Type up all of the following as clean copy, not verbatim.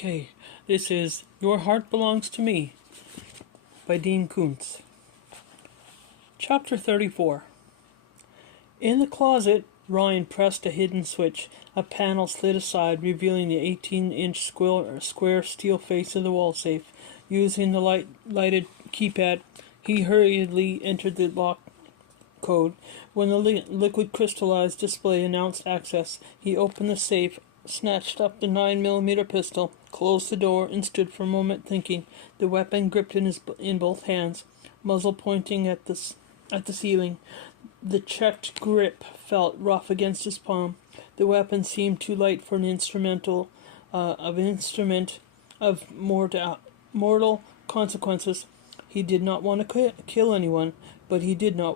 Okay, this is Your Heart Belongs to Me by Dean Koontz. Chapter 34. In the closet, Ryan pressed a hidden switch. A panel slid aside, revealing the 18-inch square steel face of the wall safe. Using the lighted keypad, he hurriedly entered the lock code. When the liquid crystallized display announced access, he opened the safe, snatched up the 9mm pistol, closed the door, and stood for a moment thinking, the weapon gripped in both hands, muzzle pointing at the ceiling. The checked grip felt rough against his palm. The weapon seemed too light for an instrument of mortal consequences. He did not want to kill anyone, but he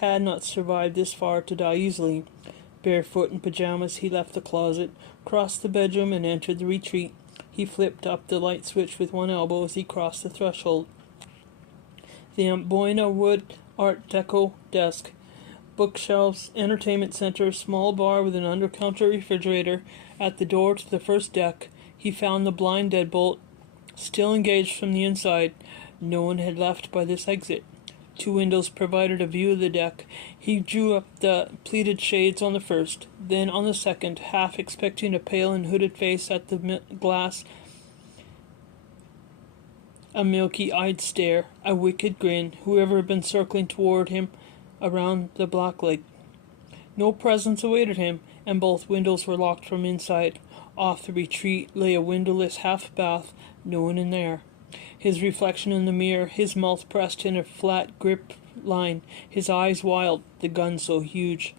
had not survived this far to die easily. Barefoot in pajamas, he left the closet, crossed the bedroom, and entered the retreat. He flipped up the light switch with one elbow as he crossed the threshold. The Amboina wood Art Deco desk, bookshelves, entertainment center, small bar with an under-counter refrigerator. At the door to the first deck, he found the blind deadbolt, still engaged from the inside. No one had left by this exit. Two windows provided a view of the deck. He drew up the pleated shades on the first, then on the second, half expecting a pale and hooded face at the glass, a milky-eyed stare, a wicked grin, whoever had been circling toward him around the black lake. No presence awaited him, and both windows were locked from inside. Off the retreat lay a windowless half-bath, no one in there. His reflection in the mirror, his mouth pressed in a flat grip line, his eyes wild, the gun so huge.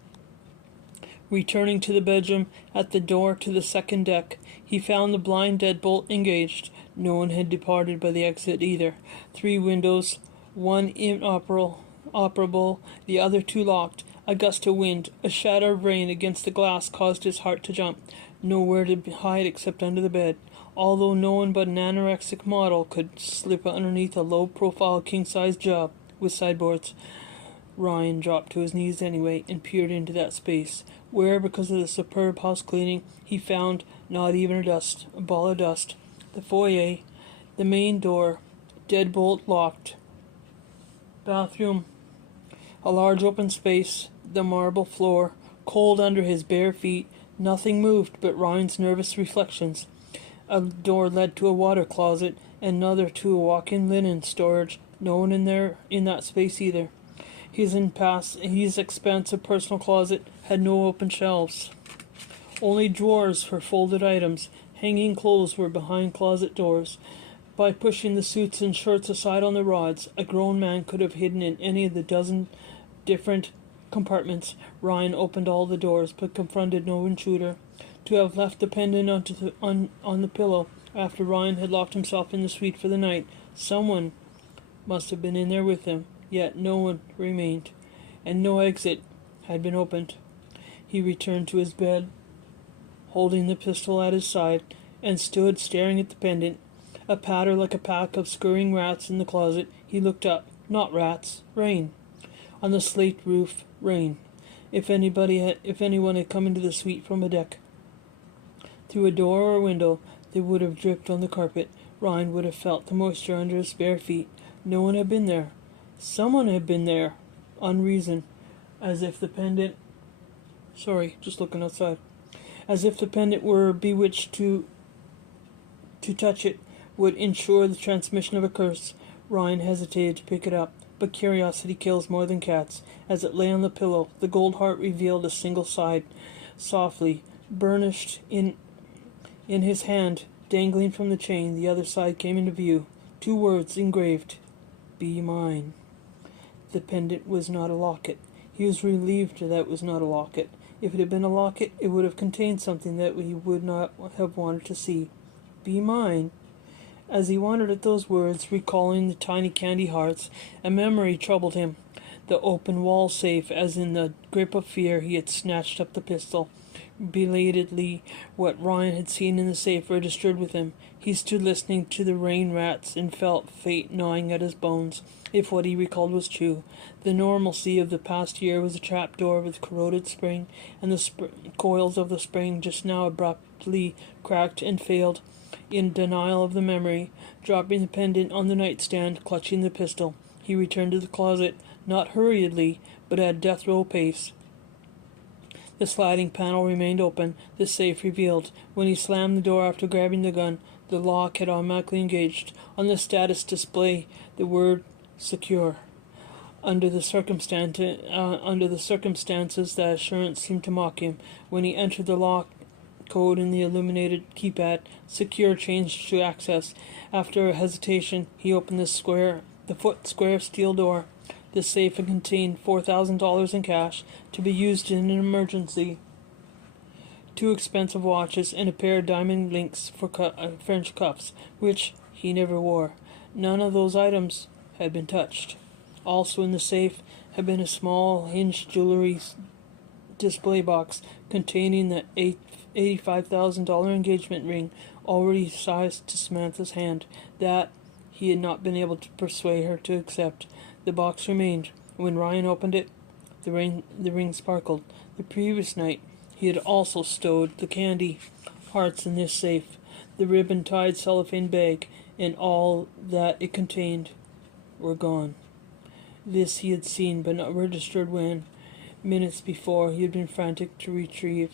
Returning to the bedroom, at the door to the second deck, he found the blind deadbolt engaged. No one had departed by the exit either. Three windows, one inoperable, the other two locked. A gust of wind, a shatter of rain against the glass caused his heart to jump. Nowhere to hide except under the bed. Although no one but an anorexic model could slip underneath a low-profile king-size job with sideboards. Ryan dropped to his knees anyway and peered into that space, where, because of the superb house cleaning, he found not even a ball of dust. The foyer, the main door, deadbolt locked. Bathroom, a large open space, the marble floor, cold under his bare feet. Nothing moved but Ryan's nervous reflections. A door led to a water closet, another to a walk-in linen storage. No one in that space either. His expansive personal closet had no open shelves. Only drawers for folded items. Hanging clothes were behind closet doors. By pushing the suits and shirts aside on the rods, a grown man could have hidden in any of the dozen different compartments. Ryan opened all the doors, but confronted no intruder. To have left the pendant on the pillow after Ryan had locked himself in the suite for the night. Someone must have been in there with him, yet no one remained, and no exit had been opened. He returned to his bed, holding the pistol at his side, and stood staring at the pendant. A patter like a pack of scurrying rats in the closet. He looked up. Not rats. Rain. On the slate roof, rain. If anyone had come into the suite from a deck, through a door or a window, they would have dripped on the carpet. Ryan would have felt the moisture under his bare feet. No one had been there. Someone had been there. Unreason. As if the pendant... Sorry, just looking outside. As if the pendant were bewitched to touch it would ensure the transmission of a curse. Ryan hesitated to pick it up, but curiosity kills more than cats. As it lay on the pillow, the gold heart revealed a single side, softly, burnished in his hand, dangling from the chain. The other side came into view. Two words engraved, "Be mine." The pendant was not a locket. He was relieved that it was not a locket. If it had been a locket, it would have contained something that he would not have wanted to see. "Be mine." As he wondered at those words, recalling the tiny candy hearts, a memory troubled him. the open wall safe, as in the grip of fear he had snatched up the pistol. Belatedly, what Ryan had seen in the safe registered with him. He stood listening to the rain rats and felt fate gnawing at his bones, if what he recalled was true. The normalcy of the past year was a trapdoor with corroded spring, and the coils of the spring just now abruptly cracked and failed. In denial of the memory, dropping the pendant on the nightstand, clutching the pistol, he returned to the closet, not hurriedly, but at death row pace. The sliding panel remained open, the safe revealed. When he slammed the door after grabbing the gun, the lock had automatically engaged. On the status display, the word secure. Under the circumstances, that assurance seemed to mock him. When he entered the lock code in the illuminated keypad, secure changed to access. After a hesitation, he opened the square steel door. The safe had contained $4,000 in cash, to be used in an emergency, 2 expensive watches, and a pair of diamond links for French cuffs, which he never wore. None of those items had been touched. Also in the safe had been a small hinged jewelry display box containing the $85,000 engagement ring, already sized to Samantha's hand, that he had not been able to persuade her to accept. The box remained. When Ryan opened it, the ring sparkled. The previous night, he had also stowed the candy hearts in this safe, the ribbon-tied cellophane bag, and all that it contained were gone. This he had seen, but not registered when, minutes before, he had been frantic to retrieve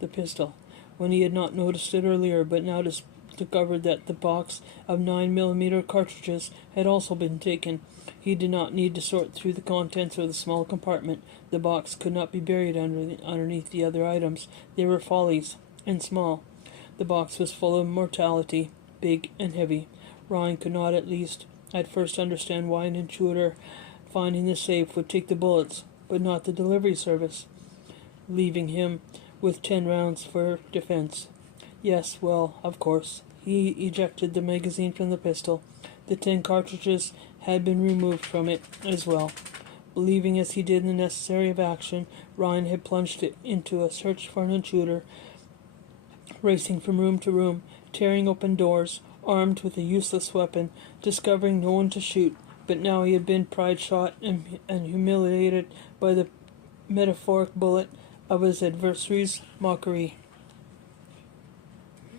the pistol. When he had not noticed it earlier, but now discovered that the box of 9mm cartridges had also been taken. He did not need to sort through the contents of the small compartment. The box could not be buried underneath the other items. They were follies, and small. The box was full of mortality, big and heavy. Ryan could not, at least, at first understand why an intruder finding the safe would take the bullets, but not the delivery service, leaving him with 10 rounds for defense. Yes, well, of course. He ejected the magazine from the pistol. The 10 cartridges had been removed from it as well. Believing as he did in the necessity of action, Ryan had plunged it into a search for an intruder, racing from room to room, tearing open doors, armed with a useless weapon, discovering no one to shoot. But now he had been pride-shot and humiliated by the metaphoric bullet of his adversary's mockery.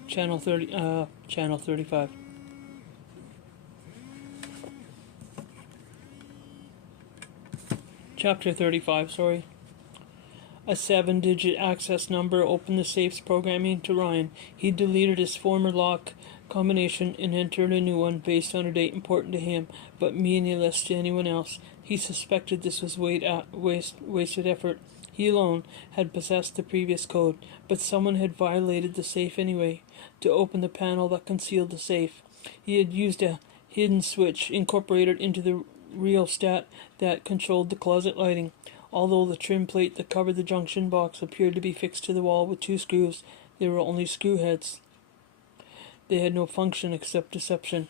Channel 35. Chapter 35, sorry. A 7-digit access number opened the safe's programming to Ryan. He deleted his former lock combination and entered a new one based on a date important to him, but meaningless to anyone else. He suspected this was wasted effort. He alone had possessed the previous code, but someone had violated the safe anyway. To open the panel that concealed the safe, he had used a hidden switch incorporated into the rheostat that controlled the closet lighting. Although the trim plate that covered the junction box appeared to be fixed to the wall with 2 screws, they were only screw heads. They had no function except deception.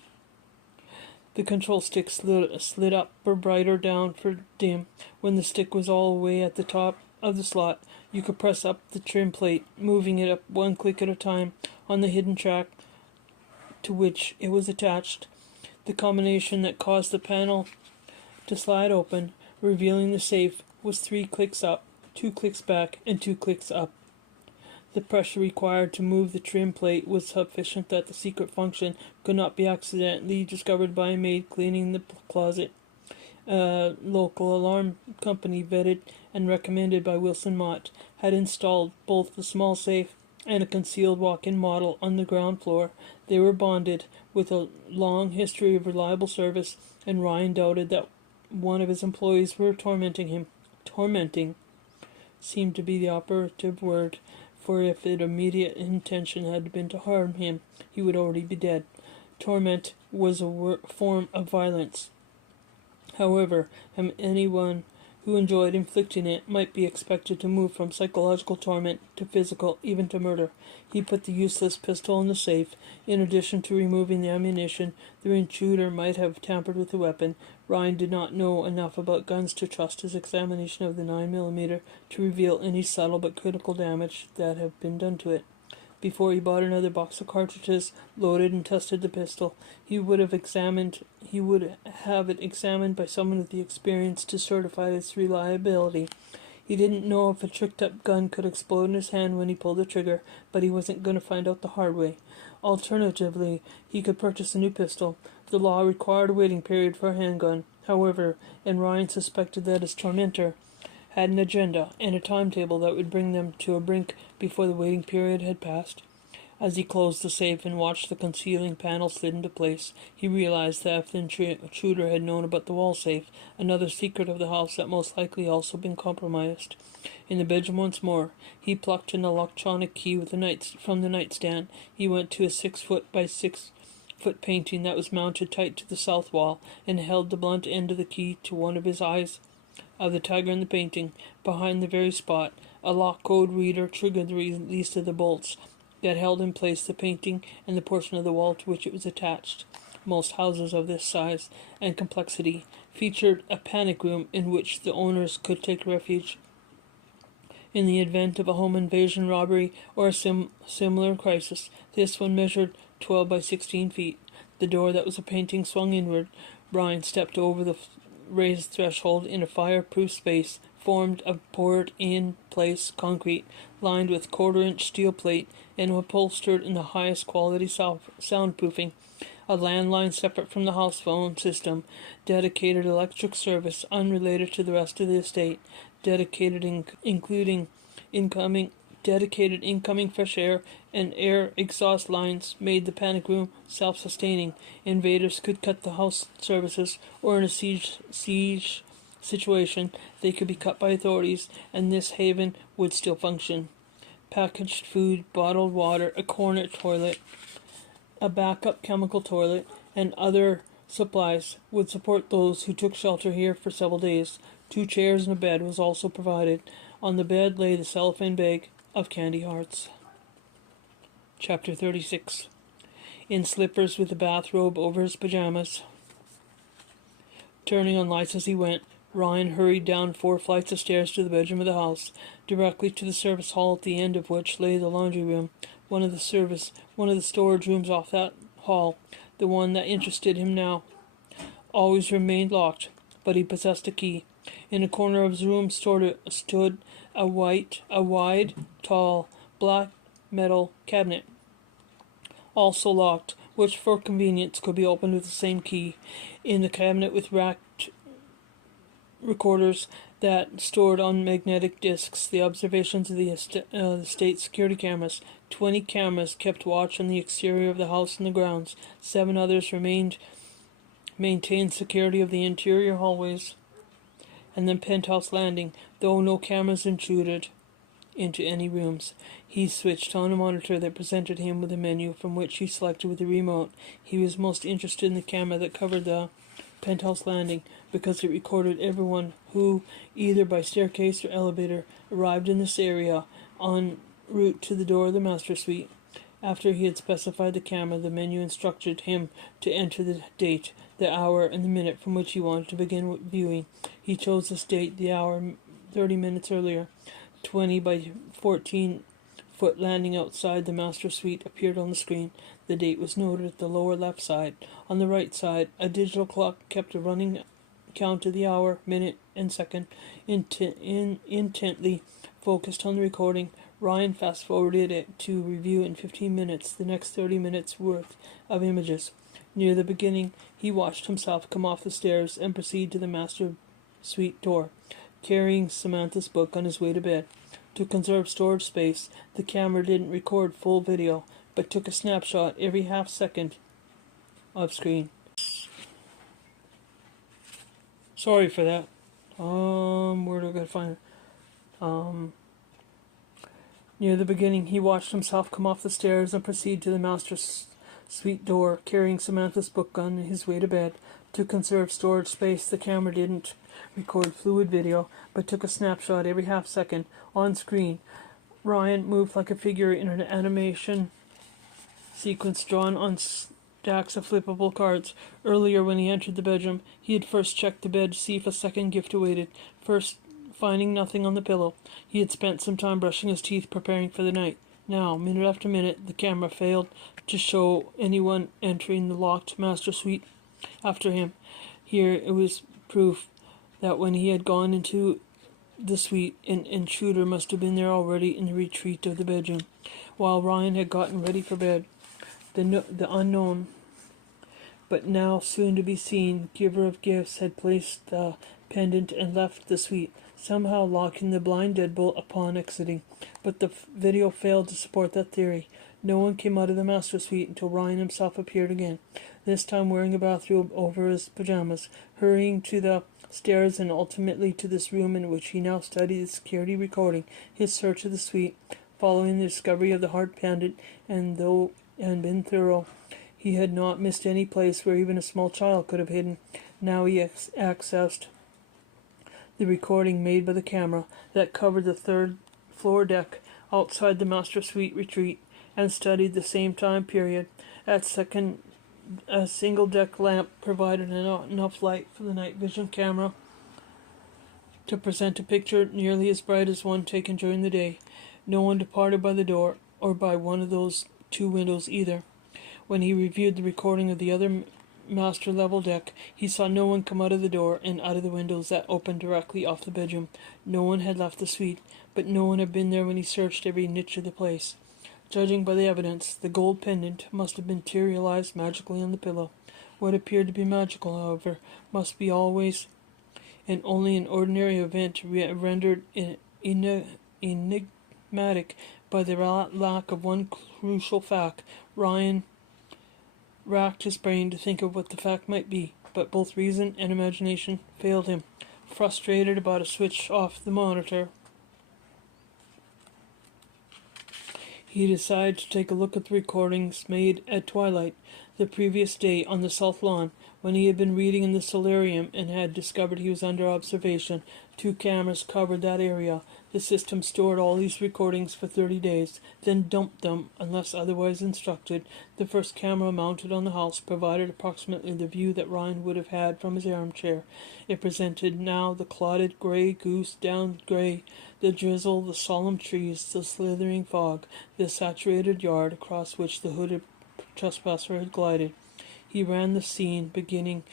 The control stick slid up for bright or down for dim. When the stick was all the way at the top of the slot, you could press up the trim plate, moving it up 1 click at a time on the hidden track to which it was attached. The combination that caused the panel to slide open, revealing the safe, was 3 clicks up, 2 clicks back, and 2 clicks up. The pressure required to move the trim plate was sufficient that the secret function could not be accidentally discovered by a maid cleaning the closet. A local alarm company, vetted and recommended by Wilson Mott, had installed both the small safe and a concealed walk-in model on the ground floor. They were bonded, with a long history of reliable service, and Ryan doubted that one of his employees were tormenting him. Tormenting seemed to be the operative word, for if its immediate intention had been to harm him, he would already be dead. Torment was a form of violence. However, anyone who enjoyed inflicting it might be expected to move from psychological torment to physical, even to murder. He put the useless pistol in the safe. In addition to removing the ammunition, the intruder might have tampered with the weapon. Ryan did not know enough about guns to trust his examination of the 9mm to reveal any subtle but critical damage that had been done to it. Before he bought another box of cartridges, loaded and tested the pistol, he would have it examined by someone with the experience to certify its reliability. He didn't know if a tricked-up gun could explode in his hand when he pulled the trigger, but he wasn't going to find out the hard way. Alternatively, he could purchase a new pistol. The law required a waiting period for a handgun, however, and Ryan suspected that his tormentor had an agenda and a timetable that would bring them to a brink before the waiting period had passed. As he closed the safe and watched the concealing panel slid into place, he realized that if the intruder had known about the wall safe, another secret of the house that most likely also been compromised. In the bedroom once more, he plucked an electronic key from the nightstand. He went to a 6-foot by 6-foot painting that was mounted tight to the south wall and held the blunt end of the key to one of his eyes of the tiger in the painting. Behind the very spot, a lock code reader triggered the release of the bolts that held in place the painting and the portion of the wall to which it was attached. Most houses of this size and complexity featured a panic room in which the owners could take refuge in the event of a home invasion, robbery, or a similar crisis. This one measured 12 by 16 feet. The door that was a painting swung inward. Brian stepped over the raised threshold in a fireproof space formed of poured-in-place concrete, lined with quarter-inch steel plate and upholstered in the highest quality soundproofing. A landline separate from the house phone system, dedicated electric service unrelated to the rest of the estate, dedicated including dedicated incoming fresh air and air exhaust lines made the panic room self-sustaining. Invaders could cut the house services, or in a siege situation, they could be cut by authorities, and this haven would still function. Packaged food, bottled water, a corner toilet, a backup chemical toilet, and other supplies would support those who took shelter here for several days. 2 chairs and a bed was also provided. On the bed lay the cellophane bag of candy hearts. Chapter 36. In slippers with a bathrobe over his pajamas, turning on lights as he went, Ryan hurried down 4 flights of stairs to the bedroom of the house, directly to the service hall, at the end of which lay the laundry room. One of the storage rooms off that hall, the one that interested him now, always remained locked, but he possessed a key. In a corner of his room stood a wide, tall, black metal cabinet, also locked, which for convenience could be opened with the same key. In the cabinet with racked recorders that stored on magnetic discs the observations of the state security cameras. 20 cameras kept watch on the exterior of the house and the grounds. 7 others maintained security of the interior hallways and the penthouse landing, though no cameras intruded into any rooms. He switched on a monitor that presented him with a menu from which he selected with a remote. He was most interested in the camera that covered the penthouse landing because it recorded everyone who, either by staircase or elevator, arrived in this area en route to the door of the master suite. After he had specified the camera, the menu instructed him to enter the date, the hour, and the minute from which he wanted to begin viewing. He chose this date, the hour, 30 minutes earlier. 20 by 14-foot landing outside the master suite appeared on the screen. The date was noted at the lower left side. On the right side, a digital clock kept a running count of the hour, minute, and second. Intently focused on the recording, Ryan fast-forwarded it to review in 15 minutes the next 30 minutes worth of images. Near the beginning, he watched himself come off the stairs and proceed to the master suite door, carrying Samantha's book on his way to bed. To conserve storage space, the camera didn't record full video, but took a snapshot every half second of screen. Sorry for that. Where do I gotta find it? Near the beginning, he watched himself come off the stairs and proceed to the master suite door, carrying Samantha's book on his way to bed. To conserve storage space, the camera didn't record fluid video, but took a snapshot every half second. On screen, Ryan moved like a figure in an animation sequence drawn on stacks of flippable cards. Earlier, when he entered the bedroom, he had first checked the bed to see if a second gift awaited. First, finding nothing on the pillow, he had spent some time brushing his teeth, preparing for the night. Now, minute after minute, the camera failed to show anyone entering the locked master suite after him. Here it was proof that when he had gone into the suite, an intruder must have been there already in the retreat of the bedroom. While Ryan had gotten ready for bed, the unknown, but now soon to be seen, giver of gifts had placed the pendant and left the suite, somehow locking the blind deadbolt upon exiting. But the video failed to support that theory. No one came out of the master suite until Ryan himself appeared again, this time wearing a bathrobe over his pajamas, hurrying to the stairs and ultimately to this room in which he now studied the security recording his search of the suite. Following the discovery of the heart pendant, and though and been thorough, he had not missed any place where even a small child could have hidden. Now he accessed the recording made by the camera that covered the third floor deck outside the master suite retreat, and studied the same time period. A single deck lamp provided enough light for the night vision camera to present a picture nearly as bright as one taken during the day. No one departed by the door or by one of those two windows either. When he reviewed the recording of the other master level deck, he saw no one come out of the door and out of the windows that opened directly off the bedroom. No one had left the suite, but no one had been there when he searched every niche of the place. Judging by the evidence, the gold pendant must have materialized magically on the pillow. What appeared to be magical, however, must be always and only an ordinary event rendered enigmatic by the lack of one crucial fact. Ryan racked his brain to think of what the fact might be, but both reason and imagination failed him. Frustrated about a switch off the monitor, he decided to take a look at the recordings made at twilight the previous day on the south lawn, when he had been reading in the solarium and had discovered he was under observation. 2 cameras covered that area. The system stored all these recordings for 30 days, then dumped them unless otherwise instructed. The first camera mounted on the house provided approximately the view that Ryan would have had from his armchair. It presented now the clotted grey goose down grey, the drizzle, the solemn trees, the slithering fog, the saturated yard across which the hooded trespasser had glided. He ran the scene beginning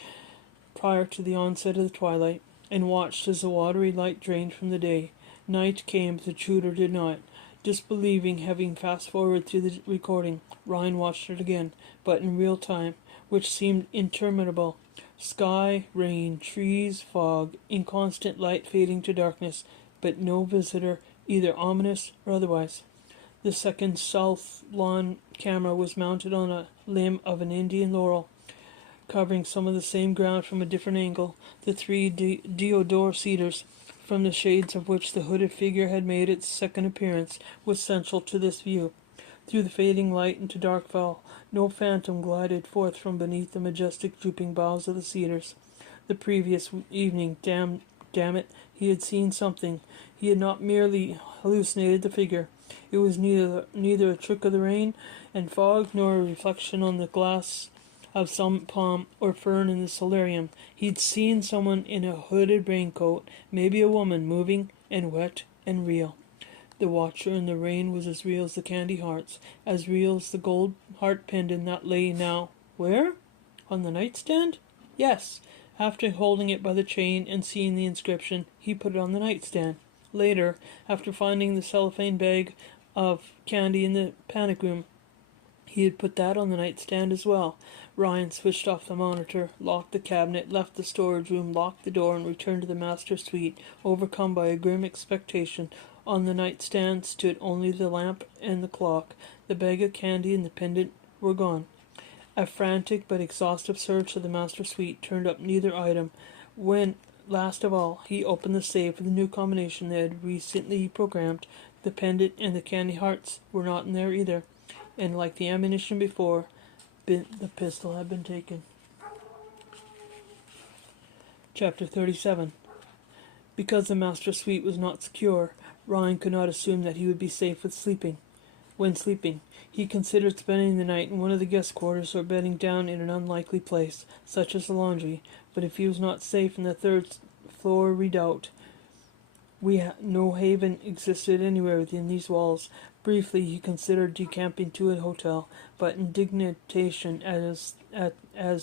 prior to the onset of the twilight, and watched as the watery light drained from the day. Night came, but the intruder did not. Disbelieving, having fast-forwarded through the recording, Ryan watched it again, but in real time, which seemed interminable. Sky, rain, trees, fog, inconstant light fading to darkness, but no visitor, either ominous or otherwise. The second south lawn camera was mounted on a limb of an Indian laurel, covering some of the same ground from a different angle. The 3 deodar cedars, from the shades of which the hooded figure had made its second appearance, was central to this view. Through the fading light into dark fell, no phantom glided forth from beneath the majestic drooping boughs of the cedars. The previous evening, damn it, he had seen something. He had not merely hallucinated the figure. It was neither a trick of the rain and fog nor a reflection on the glass of some palm or fern in the solarium. He'd seen someone in a hooded raincoat, maybe a woman, moving and wet and real. The watcher in the rain was as real as the candy hearts, as real as the gold heart pendant that lay now, where? On the nightstand? Yes. After holding it by the chain and seeing the inscription, he put it on the nightstand. Later, after finding the cellophane bag of candy in the panic room, he had put that on the nightstand as well. Ryan switched off the monitor, locked the cabinet, left the storage room, locked the door, and returned to the master suite, overcome by a grim expectation. On the nightstand stood only the lamp and the clock. The bag of candy and the pendant were gone. A frantic but exhaustive search of the master suite turned up neither item. When, last of all, he opened the safe with the new combination they had recently programmed, the pendant and the candy hearts were not in there either, and like the ammunition before, the pistol had been taken. Chapter 37. Because the master suite was not secure, Ryan could not assume that he would be safe when sleeping. He considered spending the night in one of the guest quarters or bedding down in an unlikely place, such as the laundry. But if he was not safe in the third-floor redoubt, no haven existed anywhere within these walls. Briefly, he considered decamping to a hotel, but indignation as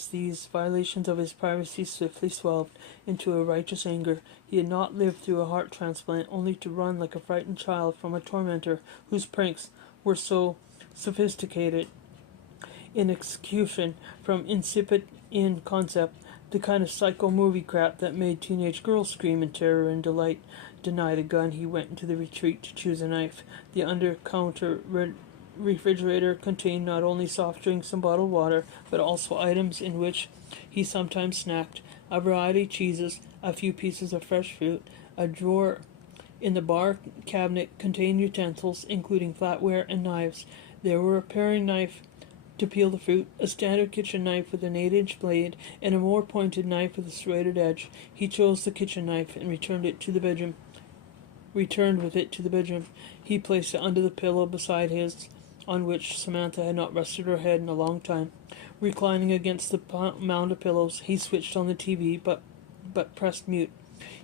these violations of his privacy swiftly swelled into a righteous anger. He had not lived through a heart transplant only to run like a frightened child from a tormentor whose pranks were so sophisticated in execution, from insipid in concept, the kind of psycho movie crap that made teenage girls scream in terror and delight. Denied a gun, he went into the retreat to choose a knife. The under-counter refrigerator contained not only soft drinks and bottled water, but also items in which he sometimes snacked: a variety of cheeses, a few pieces of fresh fruit. A drawer in the bar cabinet contained utensils, including flatware and knives. There were a paring knife to peel the fruit, a standard kitchen knife with an 8-inch blade, and a more pointed knife with a serrated edge. He chose the kitchen knife and returned with it to the bedroom. He placed it under the pillow beside his, on which Samantha had not rested her head in a long time. Reclining against the mound of pillows, he switched on the TV, but pressed mute.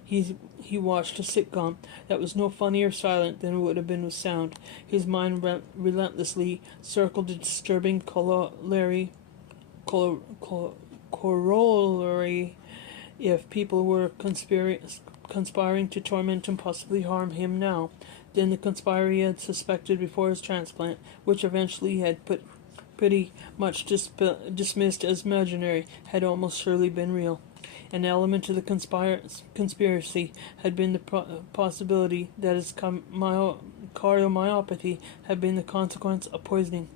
He watched a sitcom that was no funnier silent than it would have been with sound. His mind relentlessly circled a disturbing corollary. If people were conspiring to torment and possibly harm him now, then the conspiracy he had suspected before his transplant, which eventually he had pretty much dismissed as imaginary, had almost surely been real. An element of the conspiracy had been the possibility that his cardiomyopathy had been the consequence of poisoning.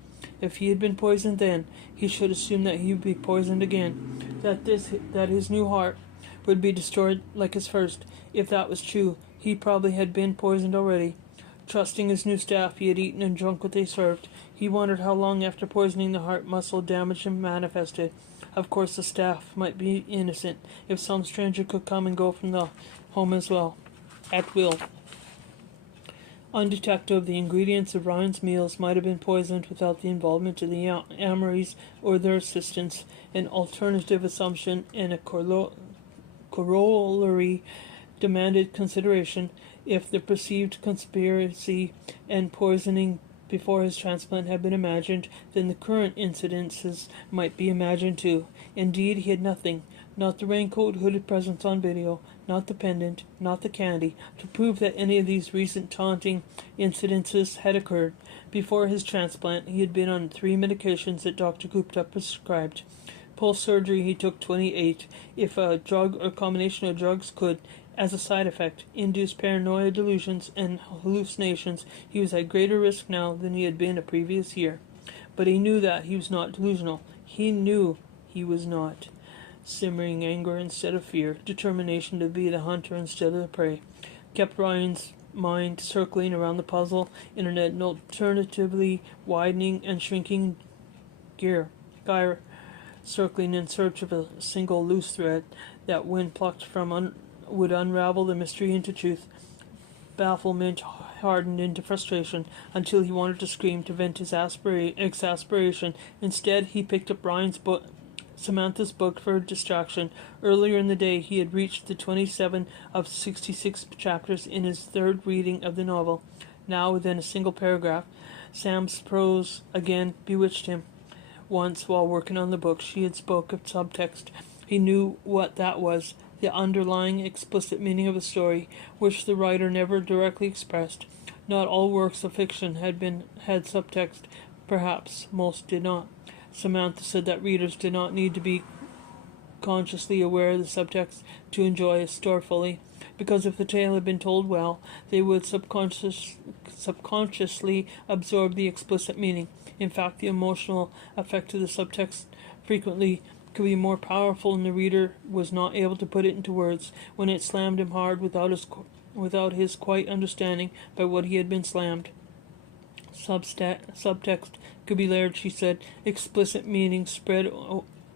If he had been poisoned then, he should assume that he would be poisoned again, that his new heart would be destroyed like his first. If that was true, he probably had been poisoned already. Trusting his new staff, he had eaten and drunk what they served. He wondered how long after poisoning the heart muscle damage manifested. Of course, the staff might be innocent, if some stranger could come and go from the home as well, at will. Undetected, the ingredients of Ryan's meals might have been poisoned without the involvement of the Amories or their assistants. An alternative assumption and a corollary demanded consideration. If the perceived conspiracy and poisoning before his transplant had been imagined, then the current incidences might be imagined too. Indeed, he had nothing, not the raincoat hooded presence on video, not the pendant, not the candy, to prove that any of these recent taunting incidences had occurred. Before his transplant, he had been on 3 medications that Dr. Gupta prescribed. Post-surgery, he took 28. If a drug or combination of drugs could, as a side effect, induce paranoia, delusions, and hallucinations, he was at greater risk now than he had been a previous year. But he knew that he was not delusional. He knew he was not. Simmering anger instead of fear, determination to be the hunter instead of the prey, kept Ryan's mind circling around the puzzle in an alternatively widening and shrinking gyre, circling in search of a single loose thread that, when plucked from would unravel the mystery into truth. Bafflement hardened into frustration until he wanted to scream to vent his exasperation. Instead, he picked up Samantha's book for distraction. Earlier in the day, he had reached the 27 of 66 chapters in his third reading of the novel. Now, within a single paragraph, Sam's prose again bewitched him. Once, while working on the book, she had spoke of subtext. He knew what that was. The underlying explicit meaning of a story, which the writer never directly expressed. Not all works of fiction had subtext. Perhaps most did not. Samantha said that readers did not need to be consciously aware of the subtext to enjoy a story fully, because if the tale had been told well, they would subconsciously absorb the explicit meaning. In fact, the emotional effect of the subtext frequently could be more powerful, and the reader was not able to put it into words when it slammed him hard without his quite understanding by what he had been slammed. Subtext could be layered, she said. Explicit meaning spread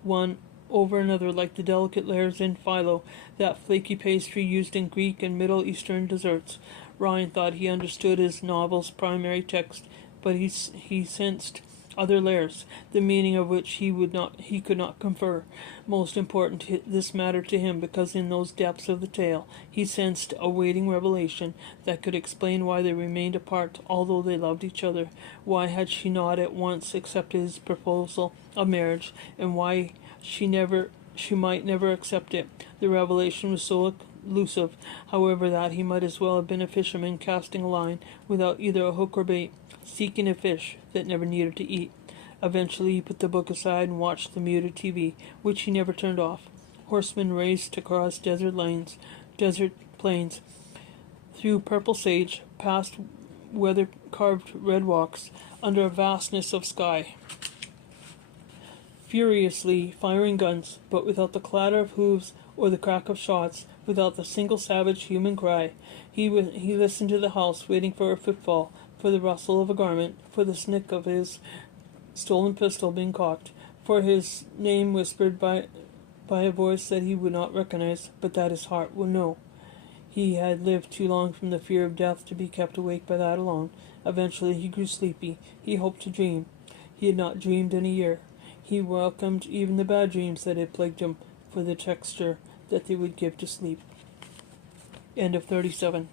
one over another like the delicate layers in phyllo, that flaky pastry used in Greek and Middle Eastern desserts. Ryan thought he understood his novel's primary text, but he sensed other layers, the meaning of which he could not confer. Most important, this mattered to him because in those depths of the tale he sensed a waiting revelation that could explain why they remained apart although they loved each other. Why had she not at once accepted his proposal of marriage, and why she might never accept it. The revelation was so elusive, however, that he might as well have been a fisherman casting a line without either a hook or bait, seeking a fish that never needed to eat. Eventually he put the book aside and watched the muted TV, which he never turned off. Horsemen raced across desert plains, through purple sage, past weather-carved red walks, under a vastness of sky, furiously firing guns, but without the clatter of hooves or the crack of shots, without the single savage human cry. He listened to the house, waiting for a footfall, for the rustle of a garment, for the snick of his stolen pistol being cocked, for his name whispered by a voice that he would not recognize, but that his heart would know. He had lived too long from the fear of death to be kept awake by that alone. Eventually he grew sleepy. He hoped to dream. He had not dreamed in a year. He welcomed even the bad dreams that had plagued him for the texture that they would give to sleep. End of 37.